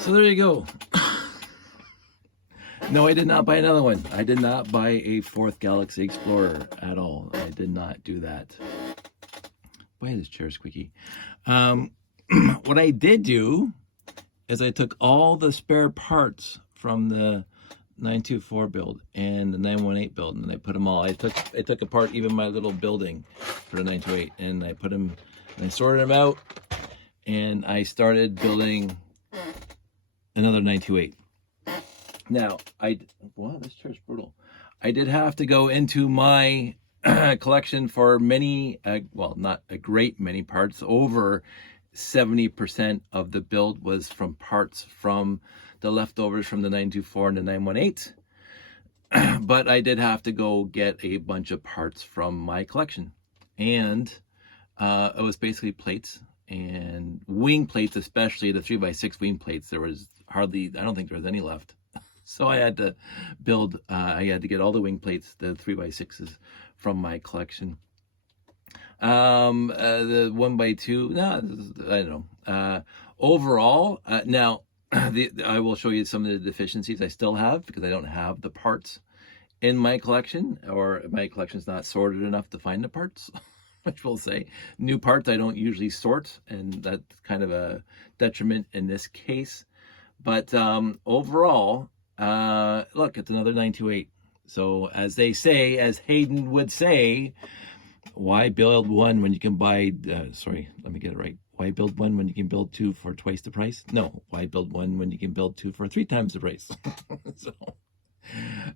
So there you go. No, I did not buy another one. I did not buy a fourth Galaxy Explorer at all. I did not do that. Boy, this chair is squeaky. What I did do is I took all the spare parts from the 924 build and the 918 build, and I put them all. I took apart even my little building for the 928, and I put them, and I sorted them out, and I started building another 928. Now, wow, this chair's brutal. I did have to go into my collection for many, well, not a great many parts. Over 70% of the build was from parts from the leftovers from the 924 and the 918. But I did have to go get a bunch of parts from my collection. And it was basically plates and wing plates, especially the 3x6 wing plates. There was hardly, I don't think there was any left. So I had to build, I had to get all the wing plates, the 3x6s from my collection. The 1x2, no, I don't know. Overall, now, I will show you some of the deficiencies I still have because I don't have the parts in my collection, or my collection's not sorted enough to find the parts, which we'll say. New parts I don't usually sort, and that's kind of a detriment in this case. But overall, look, it's another 928. So as they say, as Hayden would say, why build one when you can buy, sorry, let me get it right. Why build one when you can build two for twice the price? No, why build one when you can build two for 3 times the price?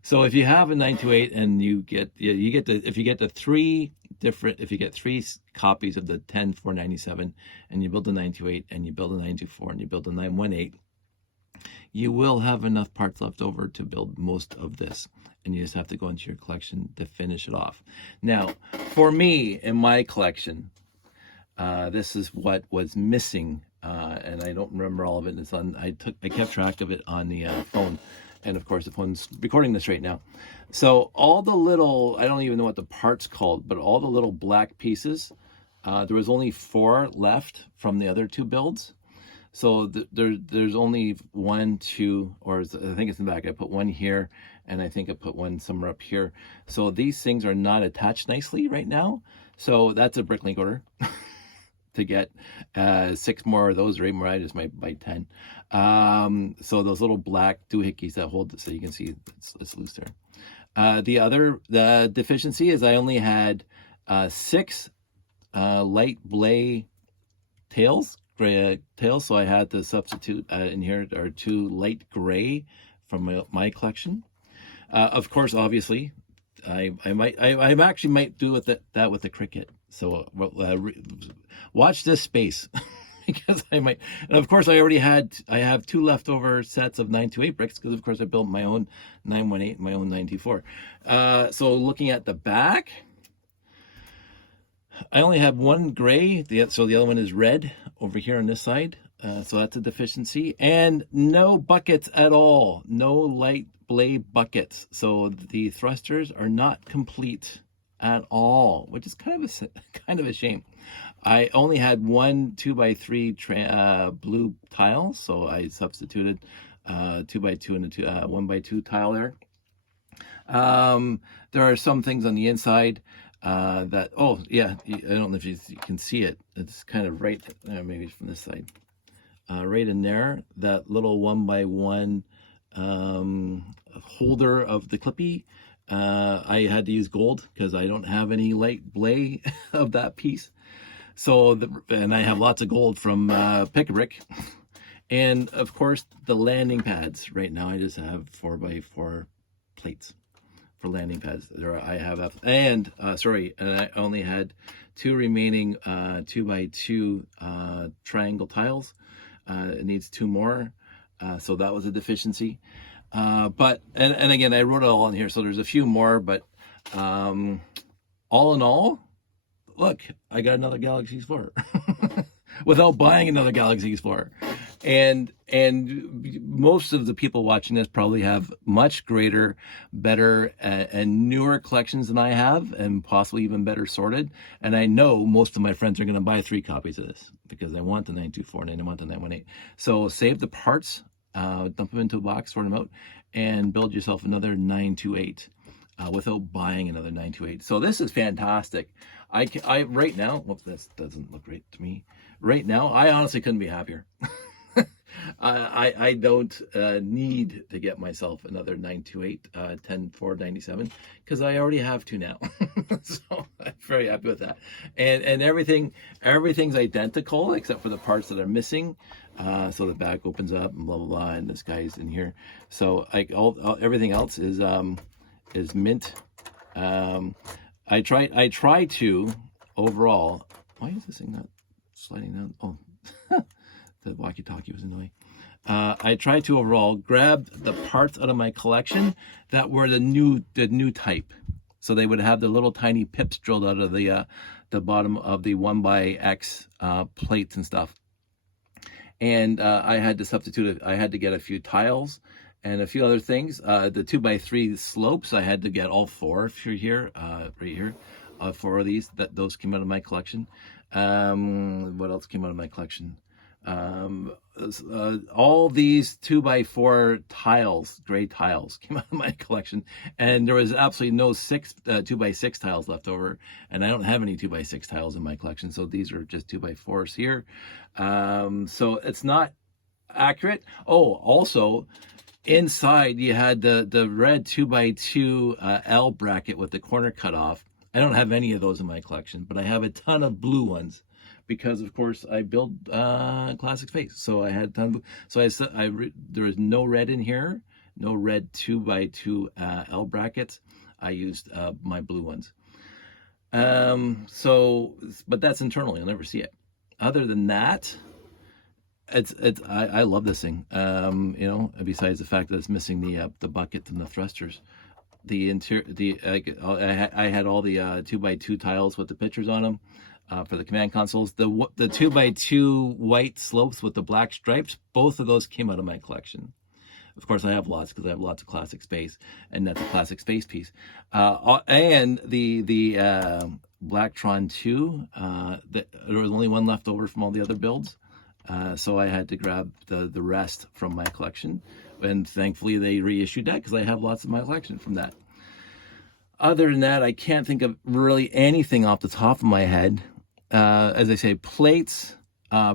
So if you have a 928 and you get if you get the three copies of the 10497 and you build a 928 and you build a 924 and you build a 918, you will have enough parts left over to build most of this, and you just have to go into your collection to finish it off. Now, for me, in my collection, this is what was missing, and I don't remember all of it. It's on. I kept track of it on the phone, and of course the phone's recording this right now. So all the little, I don't even know what the part's called, but all the little black pieces, there was only 4 left from the other 2 builds. So there's only 1, 2, or I think it's in the back. I put 1 here, and I think I put 1 somewhere up here. So these things are not attached nicely right now. So that's a bricklink order to get 6 more of those, or 8 more. I just might buy 10. So those little black doohickeys that hold it, so you can see it's loose there. The deficiency is I only had 6 light blay tails. Gray tails, so I had to substitute in here are 2 light gray from my collection. Of course, obviously, I actually might do with that with the Cricket. So watch this space because I might. And of course, I have 2 leftover sets of 928 bricks because of course I built my own 918, my own 924. So looking at the back, I only have 1 gray, so the other one is red over here on this side. So that's a deficiency. And no buckets at all. No light blade buckets. So the thrusters are not complete at all, which is kind of a shame. I only had 1 2x3 blue tile, so I substituted 2x2 and a 1x2 tile there. There are some things on the inside that, oh yeah, I don't know if you can see it. It's kind of right, maybe from this side, right in there, that little 1x1 holder of the clippy. I had to use gold because I don't have any light blay of that piece. So, and I have lots of gold from Pick-a-Brick. And of course, the landing pads. Right now, I just have 4x4 plates for landing pads. There I have, and sorry, and I only had 2 remaining 2x2 triangle tiles. It needs 2 more, so that was a deficiency. But and again, I wrote it all in here, so there's a few more. But all in all, look, I got another Galaxy Explorer without buying another Galaxy Explorer. And most of the people watching this probably have much greater, better, and newer collections than I have, and possibly even better sorted. And I know most of my friends are going to buy 3 copies of this because I want the 924 and I want the 918. So save the parts dump them into a box, sort them out, and build yourself another 928 without buying another 928. So this is fantastic. I right now, whoops, this doesn't look right to me. Right now, I honestly couldn't be happier. I don't need to get myself another 928 10497 because I already have two now. So I'm very happy with that. And everything's identical except for the parts that are missing. So the back opens up and blah blah blah, and this guy's in here. So everything else is mint. I try to overall. Why is this thing not sliding down? Oh. The walkie-talkie was annoying. I tried to overall grab the parts out of my collection that were the new type. So they would have the little tiny pips drilled out of the bottom of the 1x plates and stuff. And I had to substitute it. I had to get a few tiles and a few other things. The 2x3 slopes, I had to get all four here, right here. Four of these. Those came out of my collection. What else came out of my collection? All these 2x4 tiles, gray tiles, came out of my collection, and there was absolutely no 2x6 tiles left over, and I don't have any 2x6 tiles in my collection, so these are just 2x4s here. So it's not accurate. Oh, also inside you had the red 2x2 L bracket with the corner cut off. I don't have any of those in my collection, but I have a ton of blue ones. Because of course I build classic space, so I had a ton of, so there was no red in here, no red 2x2 L brackets. I used my blue ones. So, but that's internally, you'll never see it. Other than that, I love this thing. You know, besides the fact that it's missing the buckets and the thrusters. The interior, I had all the 2x2 tiles with the pictures on them. For the command consoles, the 2x2 white slopes with the black stripes, both of those came out of my collection. Of course, I have lots because I have lots of classic space, and that's a classic space piece. And the Blacktron 2, there was only one left over from all the other builds, so I had to grab the rest from my collection, and thankfully they reissued that because I have lots of my collection from that. Other than that, I can't think of really anything off the top of my head. As I say, plates,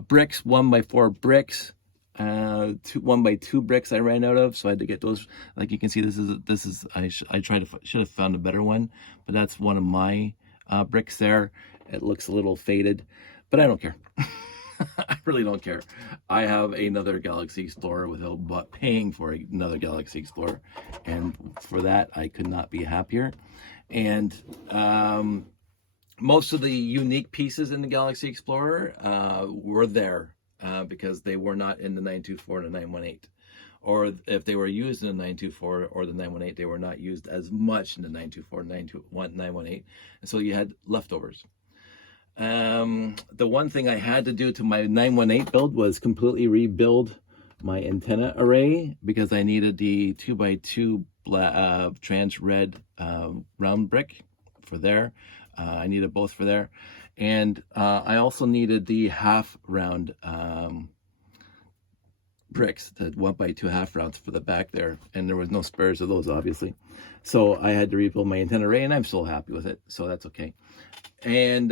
bricks, 1x4 bricks, 1x2 bricks I ran out of, so I had to get those. Like you can see, I should have found a better one, but that's one of my bricks there. It looks a little faded, but I don't care. I really don't care. I have another Galaxy Explorer without paying for another Galaxy Explorer, and for that I could not be happier. And most of the unique pieces in the Galaxy Explorer were there because they were not in the 924 and the 918. Or if they were used in the 924 or the 918, they were not used as much in the 924 and 918. And so you had leftovers. The one thing I had to do to my 918 build was completely rebuild my antenna array because I needed the 2x2 trans red round brick for there. I needed both for there, and I also needed the half round bricks, the 1x2 half rounds for the back there, and there was no spares of those obviously, so I had to rebuild my antenna array, and I'm still happy with it, so that's okay. And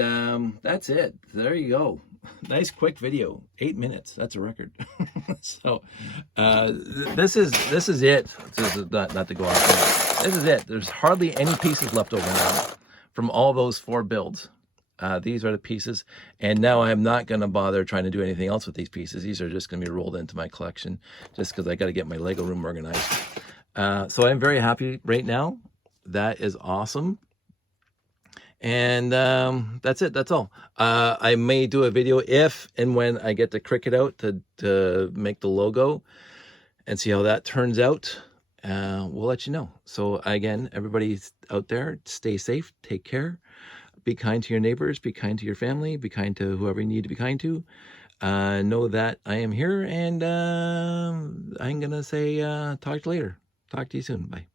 that's it. There you go. Nice quick video, 8 minutes. That's a record. So this is it. This is not to go off. This is it. There's hardly any pieces left over now from all those 4 builds. These are the pieces, and now I'm not going to bother trying to do anything else with these pieces. These are just going to be rolled into my collection just because I got to get my Lego room organized. So I'm very happy right now. That is awesome. And that's it. That's all. I may do a video if and when I get the Cricut out to make the logo and see how that turns out. We'll let you know. So again, everybody out there, stay safe, take care, be kind to your neighbors, be kind to your family, be kind to whoever you need to be kind to. Know that I am here, and I'm gonna say talk to you later. Talk to you soon. Bye.